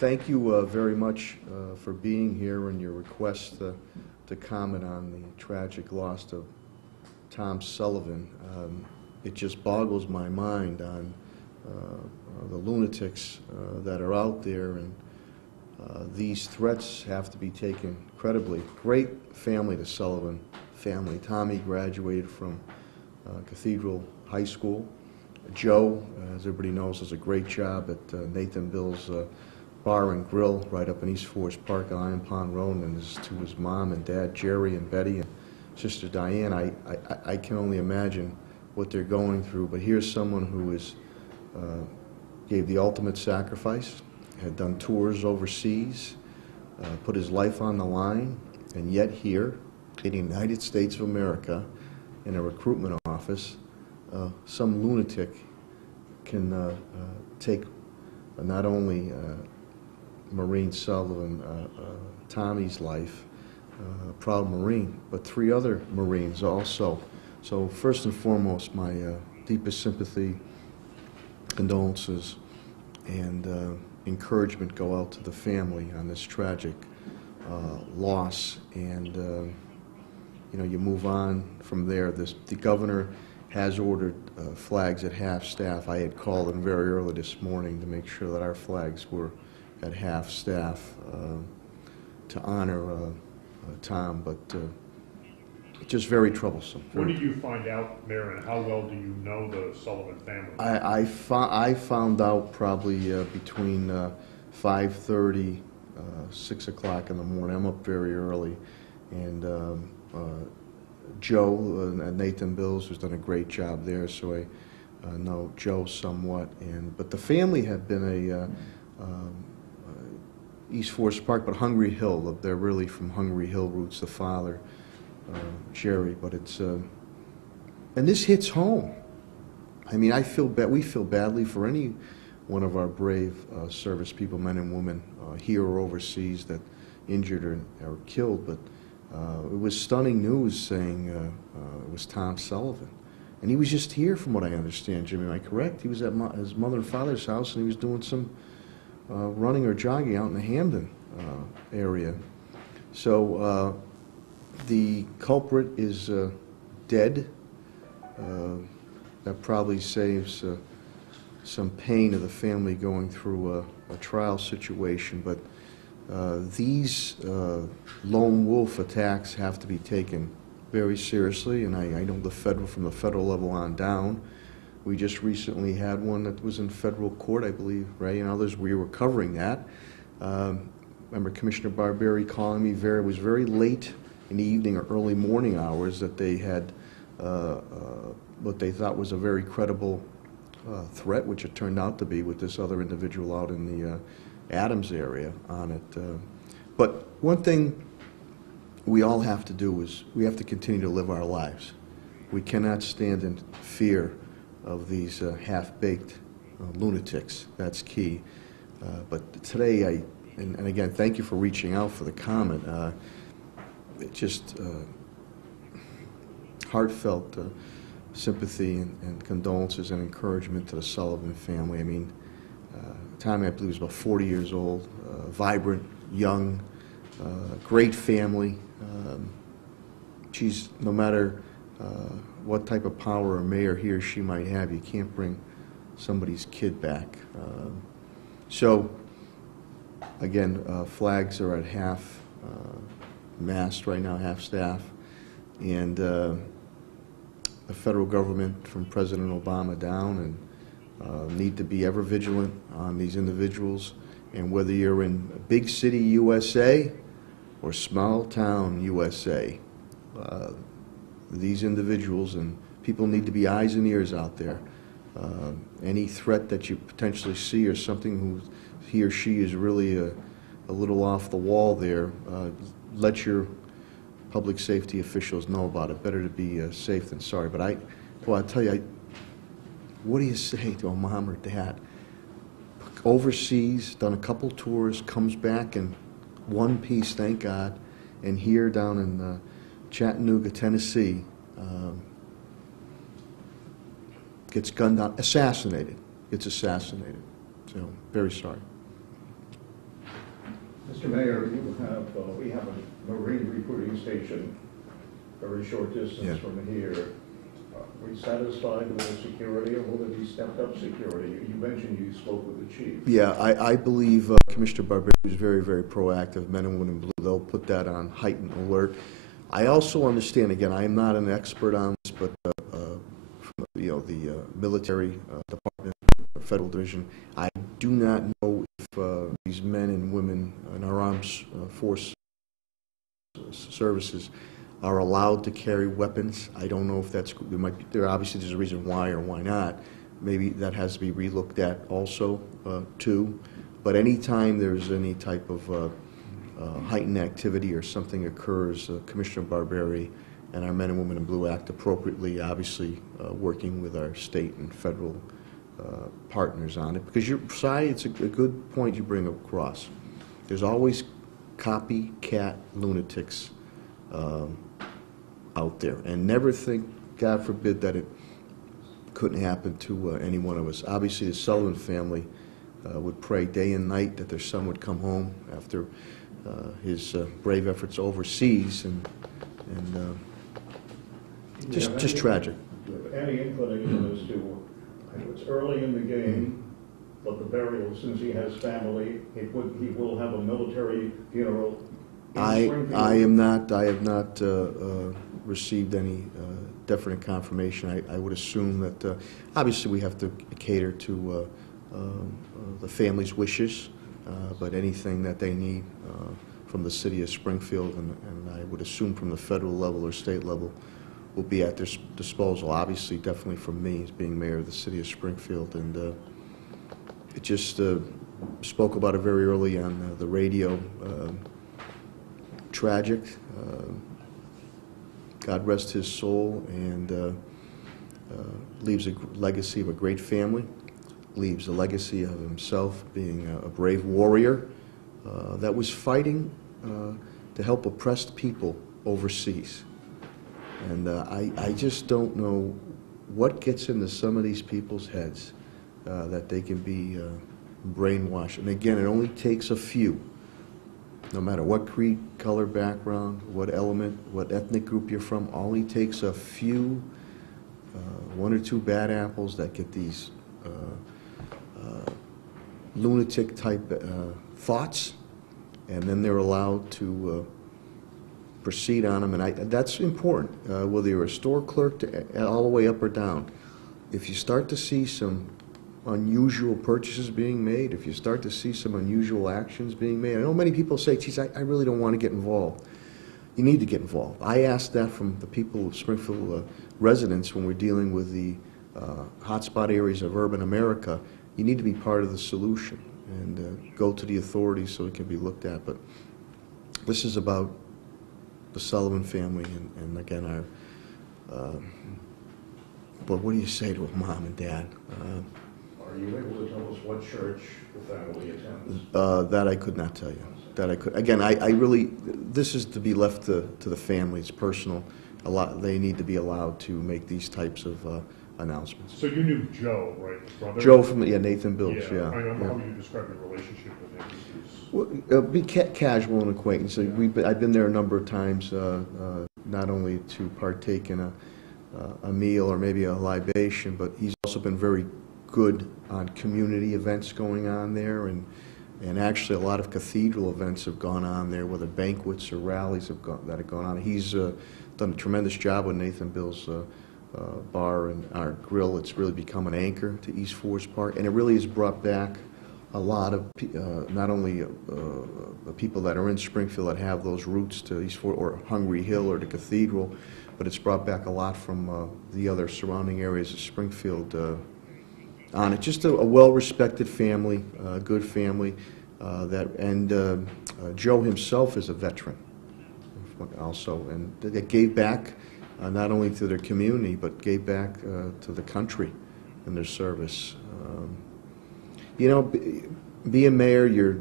Thank you very much for being here and your request to comment on the tragic loss of Tom Sullivan. It just boggles my mind on the lunatics that are out there, and these threats have to be taken credibly. Great family, the Sullivan family. Tommy graduated from Cathedral High School. Joe, as everybody knows, does a great job at Nathan Bill's Bar and Grill right up in East Forest Park on Iron Pond Road, and this is to his mom and dad, Jerry and Betty, and sister Diane. I can only imagine what they're going through, but here's someone who is gave the ultimate sacrifice, had done tours overseas, put his life on the line, and yet here in the United States of America, in a recruitment office, some lunatic can take not only Marine Sullivan, Tommy's life, proud Marine, but 3 other Marines also. So first and foremost, my deepest sympathy, condolences, and encouragement go out to the family on this tragic loss. And you know, you move on from there. The governor has ordered flags at half-staff. I had called in very early this morning to make sure that our flags were at half-staff to honor Tom, but just very troublesome. When did you find out, Mayor, and how well do you know the Sullivan family? I found out probably between 5:30, 6 o'clock in the morning. I'm up very early, and Joe at Nathan Bill's has done a great job there, so I know Joe somewhat. But the family had been a East Forest Park, but Hungry Hill. They're really from Hungry Hill roots. The father, Jerry. But it's and this hits home. I mean, we feel badly for any one of our brave service people, men and women, here or overseas, that injured or killed. But it was stunning news saying it was Tom Sullivan. And he was just here, from what I understand, Jimmy. Am I correct? He was at his mother and father's house, and he was doing some running or jogging out in the Hamden area. So the culprit is dead. That probably saves some pain of the family going through a trial situation. But these lone wolf attacks have to be taken very seriously, and I know from the federal level on down. We just recently had one that was in federal court, I believe, right? And others, we were covering that. Remember Commissioner Barberi calling me it was very late in the evening or early morning hours that they had what they thought was a very credible threat, which it turned out to be, with this other individual out in the Adams area on it. But one thing we all have to do is we have to continue to live our lives. We cannot stand in fear of these half-baked lunatics. That's key. But today, and again, thank you for reaching out for the comment. It just heartfelt sympathy and condolences and encouragement to the Sullivan family. I mean, Tommy, I believe, was about 40 years old, vibrant, young, great family. She's, no matter what type of power a mayor he or she might have, you can't bring somebody's kid back. So, again, flags are at half-mast right now, half-staff, and the federal government, from President Obama down, and need to be ever vigilant on these individuals. And whether you're in big city USA or small town USA, these individuals and people need to be eyes and ears out there. Any threat that you potentially see, or something who he or she is really a little off the wall there, let your public safety officials know about it. Better to be safe than sorry. But I'll tell you, what do you say to a mom or dad? Overseas, done a couple tours, comes back in one piece, thank God, and here down in Chattanooga, Tennessee, gets gunned down, assassinated. Gets assassinated. So, very sorry. Mr. Mayor, we have a marine recruiting station very short distance from here. Are we satisfied with the security, or will there be stepped-up security? You mentioned you spoke with the chief. Yeah, I believe Commissioner Barberi was very, very proactive. Men and women in blue, they'll put that on heightened alert. I also understand, again, I am not an expert on this, but from the military department, federal division, I do not know if these men and women in our armed force services are allowed to carry weapons. I don't know if that's, there obviously there's a reason why or why not. Maybe that has to be relooked at also too. But anytime there's any type of heightened activity or something occurs, Commissioner Barberi and our men and women in blue act appropriately, obviously working with our state and federal partners on it. Because it's a good point you bring across. There's always copycat lunatics out there, and never think, God forbid, that it couldn't happen to any one of us. Obviously, the Sullivan family would pray day and night that their son would come home after his brave efforts overseas, and just tragic. Do you have any inclination as to, it's early in the game, but the burial, since he has family, he will have a military funeral in Springfield? I have not received any definite confirmation. I would assume that obviously we have to cater to the family's wishes, but anything that they need from the city of Springfield, and I would assume from the federal level or state level, will be at their disposal. Obviously, definitely from me as being mayor of the city of Springfield, and it just spoke about it very early on the radio. Tragic. God rest his soul, and leaves a legacy of a great family, leaves a legacy of himself being a brave warrior that was fighting to help oppressed people overseas. And I just don't know what gets into some of these people's heads that they can be brainwashed. And again, it only takes a few. No matter what creed, color, background, what element, what ethnic group you're from, only takes a few, one or two bad apples that get these lunatic-type thoughts, and then they're allowed to proceed on them. And that's important, whether you're a store clerk all the way up or down. If you start to see some unusual purchases being made, if you start to see some unusual actions being made. I know many people say, geez, I really don't want to get involved. You need to get involved. I asked that from the people of Springfield residents when we're dealing with the hotspot areas of urban America. You need to be part of the solution and go to the authorities so it can be looked at. But this is about the Sullivan family, and again, but what do you say to a mom and dad? Are you able to tell us what church the family attends? That I could not tell you. That I could. Again, I really, this is to be left to the family. It's personal. They need to be allowed to make these types of announcements. So you knew Joe, right? His brother? Joe from Nathan Bills. Yeah. I don't know how you describe your relationship with him. Well, be casual and acquaintance. I've been there a number of times, not only to partake in a meal or maybe a libation, but he's also been very good on community events going on there, and actually a lot of cathedral events have gone on there, whether banquets or rallies that have gone on. He's done a tremendous job with Nathan Bill's bar and our grill. It's really become an anchor to East Forest Park, and it really has brought back a lot of not only people that are in Springfield that have those roots to East Forest or Hungry Hill or the cathedral, but it's brought back a lot from the other surrounding areas of Springfield on it. Just a well-respected family, good family, and Joe himself is a veteran also, and that gave back not only to their community, but gave back to the country in their service. You know, being mayor,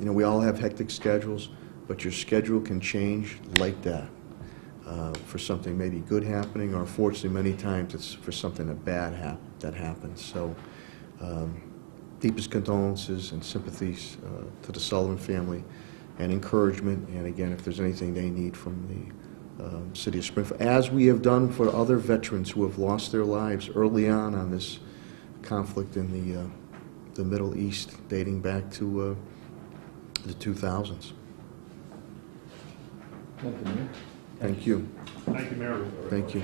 we all have hectic schedules, but your schedule can change like that for something maybe good happening, or unfortunately many times it's for something that bad that happens. So deepest condolences and sympathies to the Sullivan family, and encouragement, and again, if there's anything they need from the city of Springfield, as we have done for other veterans who have lost their lives early on this conflict in the Middle East, dating back to the 2000s. Thank you, Mayor. Thank you. Thank you, Mayor. Thank you.